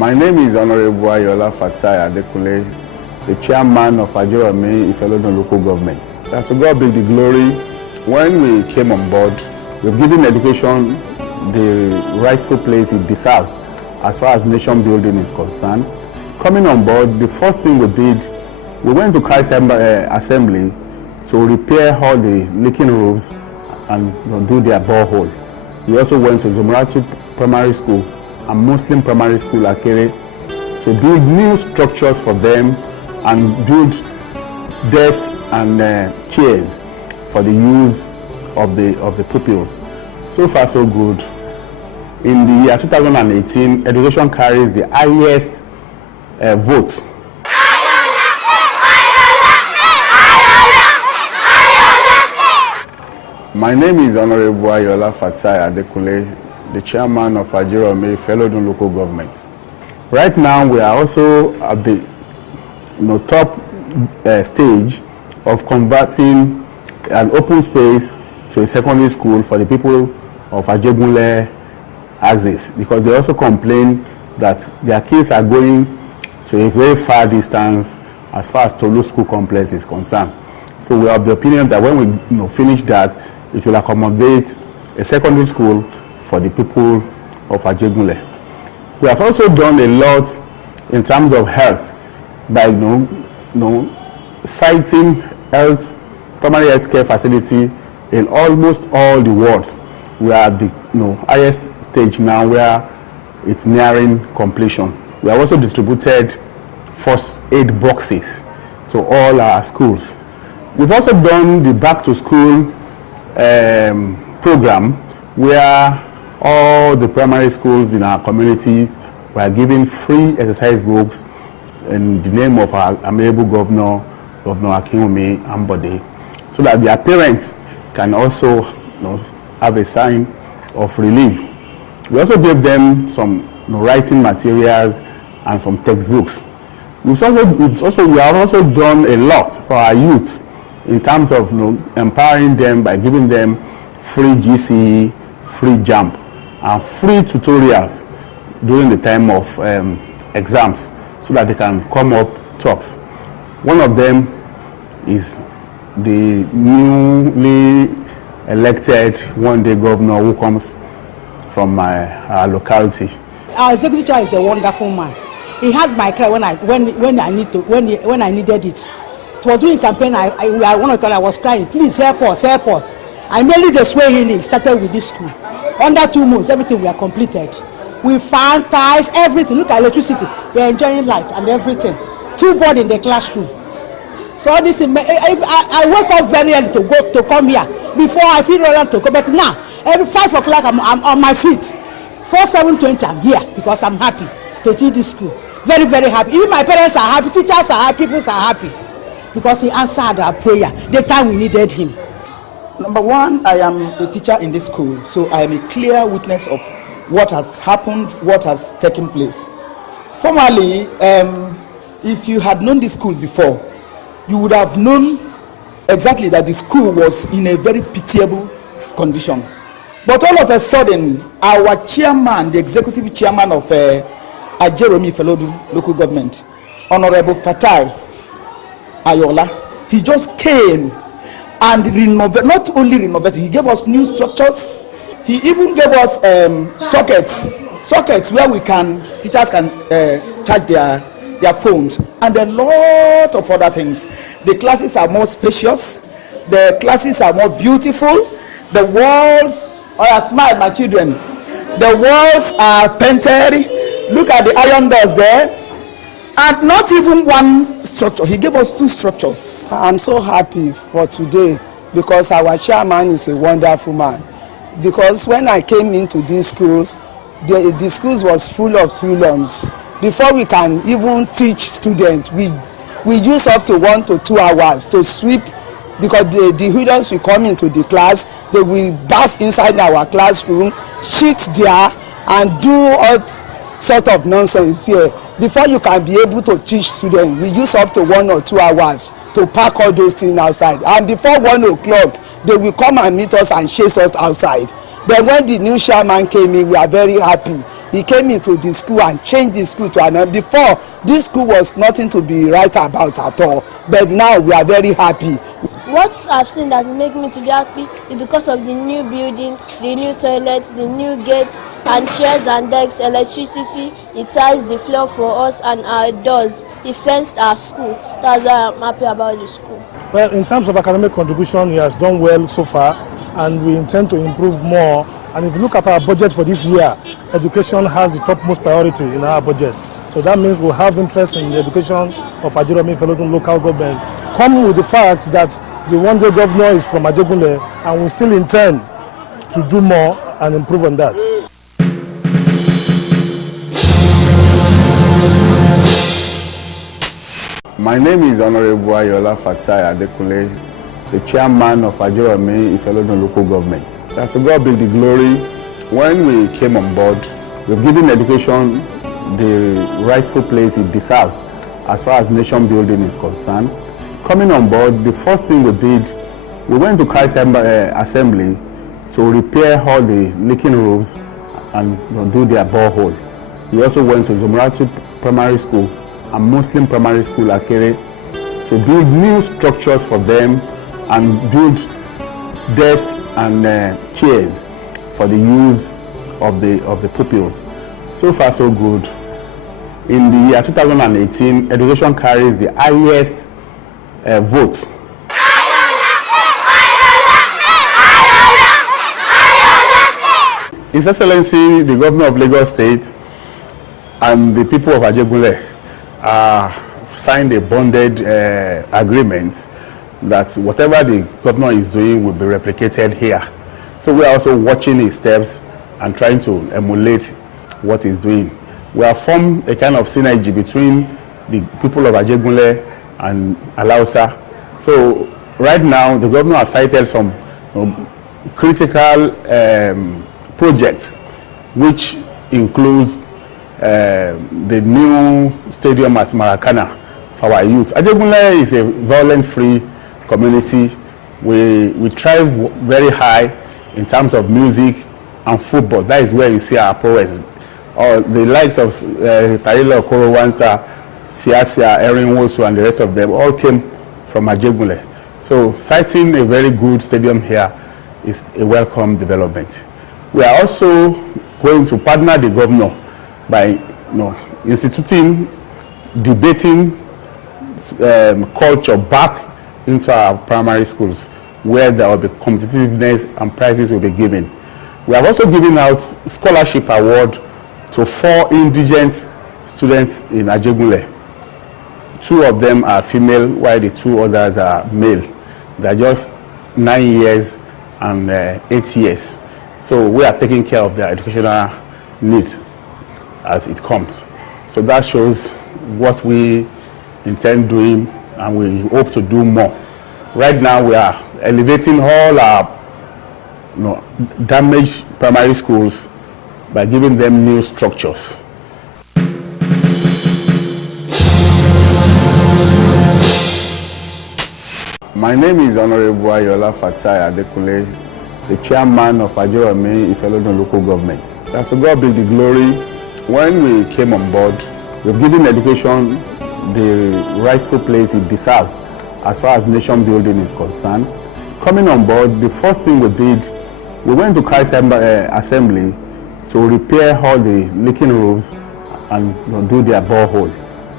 My name is Honorable Ayola Fatai Adekule, the chairman of Ajeromi Ifelodun local government. And to God be the glory, when we came on board, we've given education the rightful place it deserves as far as nation building is concerned. Coming on board, the first thing we did, we went to Christ Assembly to repair all the leaking roofs and do their borehole. We also went to Zumuratu Primary School and Muslim Primary School Akere to build new structures for them and build desks and chairs for the use of the pupils. So far so good. In the year 2018, education carries the highest vote. My name is Honorable Ayola Fatai Adekule, the chairman of Ajeromi Ifelodun local government. Right now, we are also at the top stage of converting an open space to a secondary school for the people of Ajegunle axis, because they also complain that their kids are going to a very far distance as far as Tolu School Complex is concerned. So we have the opinion that when we finish that, it will accommodate a secondary school for the people of Ajegunle. We have also done a lot in terms of health by citing primary health care facility in almost all the wards. We are at the highest stage now where it's nearing completion. We have also distributed first aid boxes to all our schools. We've also done the back to school program where all the primary schools in our communities were given free exercise books in the name of our amiable Governor Akinwumi Ambode, so that their parents can also have a sign of relief. We also gave them some writing materials and some textbooks. We have also done a lot for our youths in terms of empowering them by giving them free GCE, free JAMB, and free tutorials during the time of exams so that they can come up tops. One of them is the newly elected one-day governor who comes from our locality. Our executive chair is a wonderful man. He had my cry when I needed it. For doing campaign, I was crying, please help us, help us. I mainly the sway started with this school. Under 2 months, everything we are completed. We found ties, everything. Look at electricity. We are enjoying light and everything. 2 boards in the classroom. So all this, I wake up very early to come here. Before I feel ready to go, but now every 5 o'clock I'm on my feet. 7:20 I'm here because I'm happy to teach this school. Very, very happy. Even my parents are happy, teachers are happy, people are happy. Because he answered our prayer the time we needed him. Number one, I am a teacher in this school, so I am a clear witness of what has happened, what has taken place. Formerly, if you had known this school before, you would have known exactly that the school was in a very pitiable condition. But all of a sudden, our chairman, the executive chairman of Ajeromi Ifelodun local government, Honorable Fatai Ayola, he just came and not only renovated, he gave us new structures. He even gave us sockets where teachers can charge their phones, and a lot of other things. The classes are more spacious, the classes are more beautiful, the walls, smile my children, the walls are painted. Look at the iron doors there. And not even one structure. He gave us 2 structures. I'm so happy for today because our chairman is a wonderful man. Because when I came into these schools, the schools was full of hoodlums. Before we can even teach students, we use up to 1 to 2 hours to sweep, because the hoodlums will come into the class, they will bath inside our classroom, shit there, and do all sort of nonsense here. Before you can be able to teach students, we use up to 1 or 2 hours to pack all those things outside. And before 1 o'clock, they will come and meet us and chase us outside. Then when the new chairman came in, we are very happy. He came into the school and changed the school to another. Before, this school was nothing to be right about at all, but now we are very happy. What I've seen that makes me to be happy is because of the new building, the new toilets, the new gates and chairs and desks, electricity. It ties the floor for us and our doors. It fenced our school. That's why I'm happy about the school. Well, in terms of academic contribution, he has done well so far, and we intend to improve more. And if you look at our budget for this year, education has the topmost priority in our budget. So that means we'll have interest in the education of Ajeromi Ifelodun local government. Come with the fact that the one-day governor is from Ajegunle, and we still intend to do more and improve on that. My name is Honorable Ayola Fatai Adekunle, the chairman of Ajeromi Ifelodun local government. That to God be the glory. When we came on board, we've given education the rightful place it deserves as far as nation building is concerned. Coming on board, the first thing we did, we went to Christ Assembly to repair all the leaking roofs and do their borehole. We also went to Zumuratu Primary School and Muslim Primary School Akere to build new structures for them and build desks and chairs for the use of the pupils. So far so good. In the year 2018, education carries the highest vote. His Excellency, the Governor of Lagos State and the people of Ajegunle signed a bonded agreement that whatever the governor is doing will be replicated here. So we are also watching his steps and trying to emulate what he's doing. We have formed a kind of synergy between the people of Ajegunle and Alausa. So right now, the governor has cited some critical projects, which includes the new stadium at Maracana for our youth. Ajegunle is a violent-free community. We thrive very high in terms of music and football. That is where you see our prowess. Or the likes of Taylor Okorowanta, Siasia, Erin Wosu, and the rest of them all came from Ajegunle. So citing a very good stadium here is a welcome development. We are also going to partner the governor by instituting debating culture back into our primary schools, where there will be competitiveness and prizes will be given. We have also given out scholarship award to 4 indigent students in Ajegunle. 2 of them are female, while the 2 others are male. They are just 9 years and 8 years. So we are taking care of their educational needs as it comes. So that shows what we intend doing, and we hope to do more. Right now we are elevating all our damaged primary schools by giving them new structures. My name is Honorable Ayola Fatai Adekunle, the chairman of Ajeromi Ifelodun local government. That to God be the glory. When we came on board, we've given education the rightful place it deserves as far as nation building is concerned. Coming on board, the first thing we did, we went to Christ Assembly to repair all the leaking roofs and do their borehole.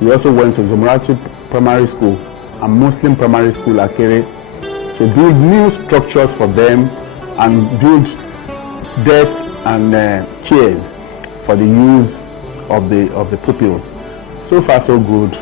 We also went to Zumuratu Primary School and Muslim Primary School Akere to build new structures for them and build desks and chairs for the use of the pupils. So far so good.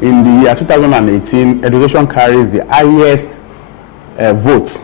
In the year 2018, education carries the highest vote